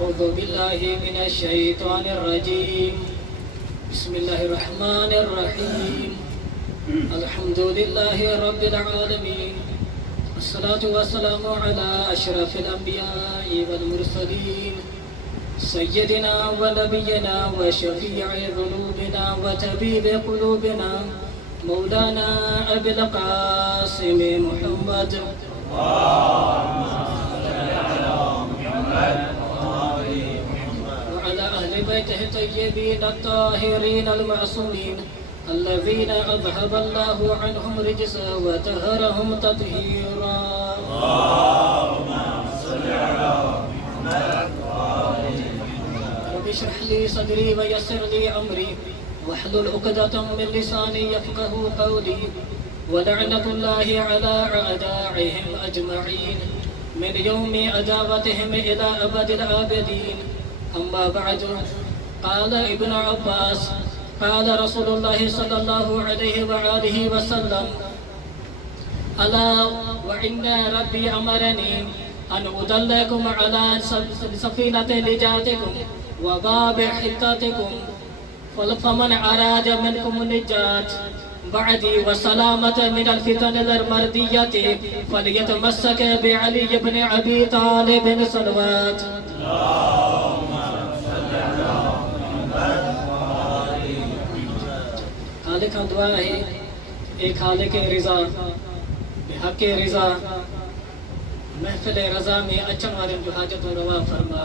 أعوذ بالله من الشيطان الرجيم بسم الله الرحمن الرحيم الحمد لله رب العالمين الصلاة والسلام على أشرف الأنبياء والمرسلين سيدنا ونبينا وشفيع ذنوبنا وطبيب قلوبنا مولانا أبي القاسم محمد وعلى أهل بيته الطيبين الطاهرين المعصومين الذين أذهب الله عنهم رجس وطهرهم تطهيرا اللهم صل على محمد رب اشرح لي صدري ويسر لي أمري واحلل عقدة من لساني يفقه قولي ولعنة الله على أعدائهم أجمعين من يوم عداوتهم إلى أبد الآبدين أما بعد قال ابن عباس قال رسول الله صلى الله عليه وآله وسلم ألا وإن ربي أمرني أن أدلكم على سفينة نجاتكم وباب حطتكم فمن أراد منكم النجاة بعدي والسلامة من الفتن المردية فليتمسك بعلي بن أبي طالب صلوات خالق کا دعا ہے اے خالق رضا بحق رضا محفل رضا میں اچھن وارن جو حاجت روا فرما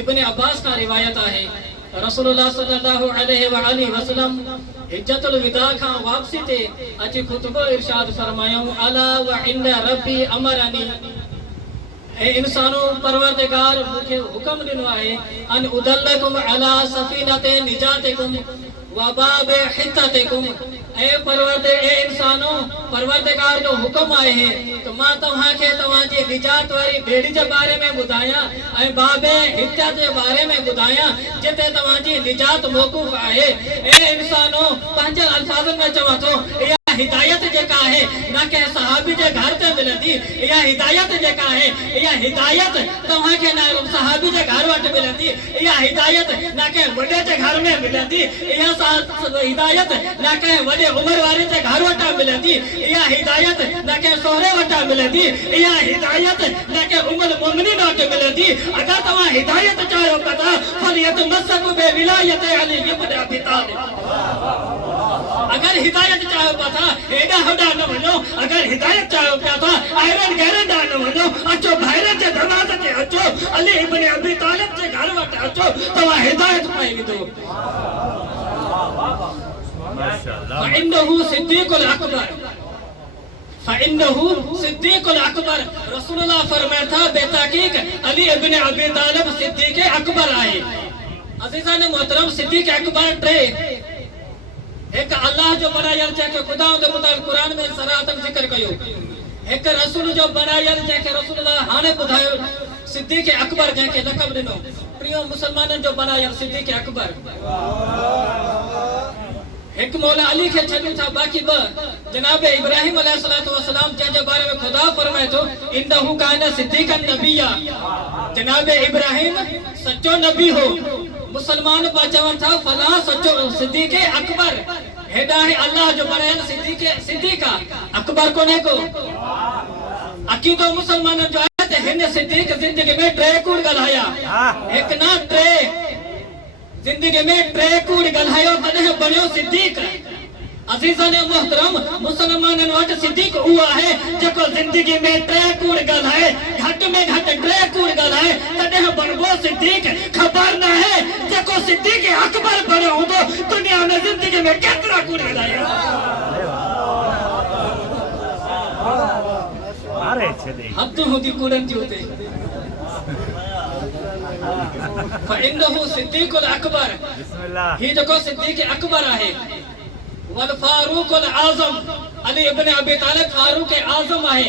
ابن عباس کا روایت ہے رسول اللہ صلی اللہ علیہ وآلہ وسلم حجت الوداع کا واپسی تے اچھی خطبہ ارشاد فرمایوں الا وعند ربی امرنی اے انسانوں پروردگار مجھے حکم دنو ہے ان ادلکم علی سفینۃ نجاتکم وباب حطتکم اے انسانوں پروردگار جو حکم آئے ہیں تو ماں تمہاں کے تمہاں جی نجات واری بھیڑی جے بارے میں بدایا اے باب حطت جے بارے میں بدایا جتے تمہاں جی نجات موقوف آئے اے انسانوں پنجل الفاظ میں چواں تو ہدایت جکا ہے نہ کہ صحابی جے گھر تے ملندی یا ہدایت جکا ہے یا ہدایت تمہاں کے نہ صحابی جے گھر وٹ ملندی یا ہدایت نہ کہ وڈے جے گھر میں ملندی یا ہدایت نہ کہ وڈے عمر والے جے گھر وٹا ملندی یا ہدایت نہ کہ سہرے وٹا ملندی یا ہدایت نہ کہ ام المؤمنین وٹ ملندی اگر تمہاں ہدایت چاہو پتا فلیتمسک بولایت علی ابن ابی طالب اگر ہدایت چاہو پتا ایڈا ہڈا نہ ونو اگر ہدایت چاہو پیا تھا آئرن گیرن ڈا نہ ونو اچو بھائرن جے دروازے تے اچو علی ابن ابی طالب جے گھر وٹ اچو تو ہدایت پائی ویندو فإنه صدیق الاکبر رسول اللہ فرمایا تھا بے تحقیق علی ابن ابی طالب صدیق اکبر آئے عزیزان محترم صدیق اکبر ٹرے ایک اللہ جو بنایا جے کہ خدا دے مطابق قرآن میں صراحتاً ذکر کیو ایک رسول جو بنایا جے کہ رسول اللہ ہانے بدھایو صدیق اکبر جے کہ لقب ڈنو پریو مسلمانن جو بنایا صدیق اکبر ایک مولا علی کے چھڈو تھا باقی جناب ابراہیم علیہ السلام جے بارے میں خدا فرمائے تو انہو کان صدیقا نبیہ جناب ابراہیم سچو نبی ہو مسلمان پاچوان تھا فلاں سچو صدیق اکبر ہیڈا ہے اللہ جو بنائے صدیقہ اکبر کونے کو عقیدہ مسلمان جو آئے تھے ہن صدیق زندگی میں ٹرے کوڑ گلایا ایک نہ ٹرے زندگی میں ٹرے کوڑ گلایا تنہ بنیو صدیق عزیزان محترم مسلمانن وٹ صدیق ہوا ہے جکو زندگی میں ٹرے کوڑ گلائے گھٹ میں گھٹ ٹرے کوڑ گلائے تنہ بنبو صدیق خبر نہ ہے جکو صدیق اکبر بنے ہوں تو دنیا میں زندگی میں کتنا کوڑ گلائے حد ہوتی کوڑن جی ہوتے فإنه صدیق الاکبر ہی جکو صدیق اکبر ہے والفاروق العظم علی ابن ابی طالب فاروق اعظم ہے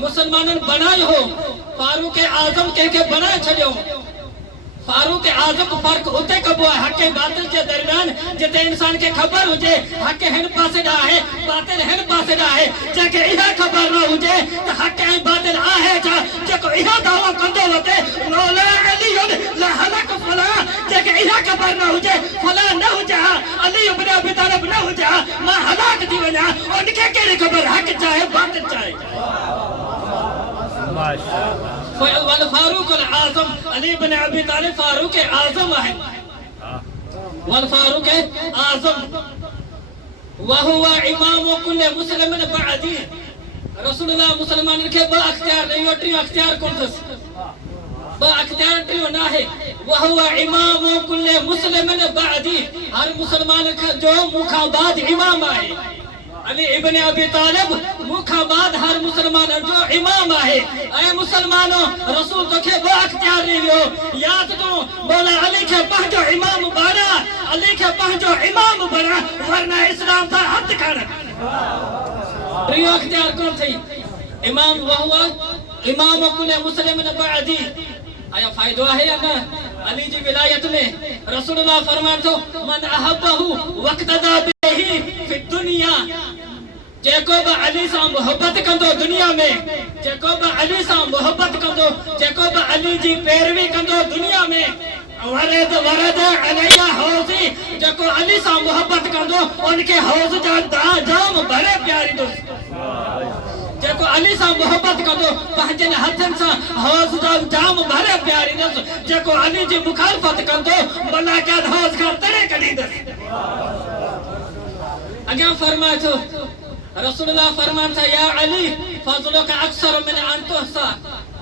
مسلمانن بنائے ہو فاروق اعظم کے بنائے چھڑیو فاروق اعظم فرق اتے کبو ہے حق باطل کے درمیان جتے انسان کے خبر ہو جے حق ہن پاسے دا ہے باطل ہن پاسے دا ہے جے کہ یہ خبر نہ ہو جے تو حق باطل ہے جے کو یہ دعویٰ کندو ہوتے مولا علی لا ہلاک فلا جے کہ یہ خبر نہ ہو جے فلا نہ ہو جا علی ابن ابی طالب نہ ہو جا ما ہلاک تھی ونا ان کے کیڑی خبر حق چاہے باطل چاہے والفاروق العظم علی بن ابی طالب فاروق اعظم ہے والفاروق اعظم وهو امام كل مسلم بعدی رسول اللہ مسلمان کے با اختیار نہیں وٹری اختیار کون تھس با اختیار ٹریو نہ ہے وهو امام كل مسلم بعدی ہر مسلمان جو مکھا بعد امام ہے علی ابن ابی طالب مکھا بعد ہر مسلمان جو امام ہے اے مسلمانوں رسول تو کے با اختیار نہیں ہو یاد تو مولا علی کے پہنچو امام بنا علی کے پہنچو امام بنا ورنہ اسلام تھا حد کر ریو اختیار کون تھی امام وہوا امام کل مسلم بعدی آیا فائدہ ہے یا نہ علی جی ولایت میں رسول اللہ فرمان تو من احبہ وقتدا بہی فی الدنیا جیکو با علی سا محبت کندو دنیا میں جیکو با علی سا محبت کندو جیکو با علی جی پیروی کندو دنیا میں ورد علیہ حوضی جیکو علی سا محبت کندو ان کے حوض جام بڑے پیاری دوست جیکو علی سا محبت کندو پہنچن ہتھن سا حوض جام بڑے پیاری دوست جیکو علی جی مخالفت کندو ملاکات حوض کا ترے کلی دوست اگر فرمائے تو رسول اللہ فرمان تھا یا علی فضلوں کا اکثر من انتوحسا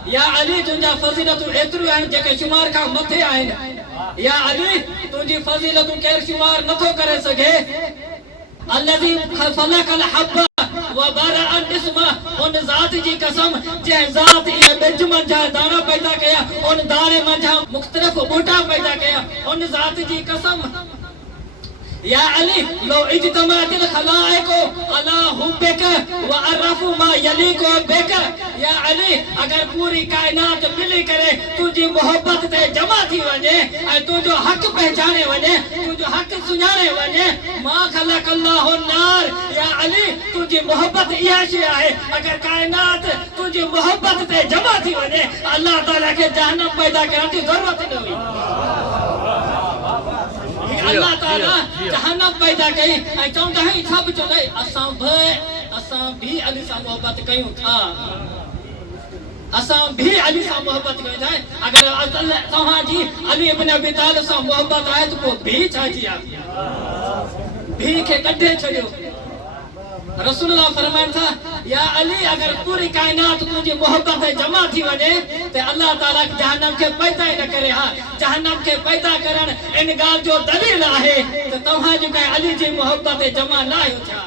یا علی تنجا فضیلتوں اترو ہیں جے کے شمار کا متھے آئیں یا علی تنجی فضیلتوں کے شمار نتو کرے سکے الذي خلق الحب وبرأ الاسم ان ذات جی قسم جے ذات یہ بنجمن جا دانا پیدا کیا ان دانے من جا مختلف بوٹا پیدا کیا ان ذات جی قسم یا علی لو اجتماعت الخلائق علی حبک وعرفوا ما یلیک بک یا علی اگر پوری کائنات ملی کرے تجھے محبت تے جمع تھی وجے اے تو جو حق پہچانے وجے تو جو حق سنانے وجے ما خلق اللہ النار یا علی تجھے محبت یہ ہے اگر کائنات تجھے محبت تے جمع تھی وجے اللہ تعالیٰ کے جہنم پیدا کرنے کی ضرورت نہیں ہوئی اللہ تعالیٰ جہنم پیدا کئی اے چونکہ ہی سب چلے اساں بھی علی سا محبت کیوں تھا اساں بھی علی سا محبت کیوں تھا اگر تمہاں جی علی ابن ابی طالب سا محبت آئے تو کو بھی چاہیے بھی کے کٹھے چھڑیو رسول اللہ فرمائن تھا یا علی اگر پوری کائنات تجھے محبت جمع تھی وجے تو اللہ تعالیٰ جہنم کے پیدا ہی نہ کرے ہاں جہنم کے پیدا کرن ان گال جو دلیل ہے تو تمہاں جو کہ علی جی محبت جمع نہ ہو تھا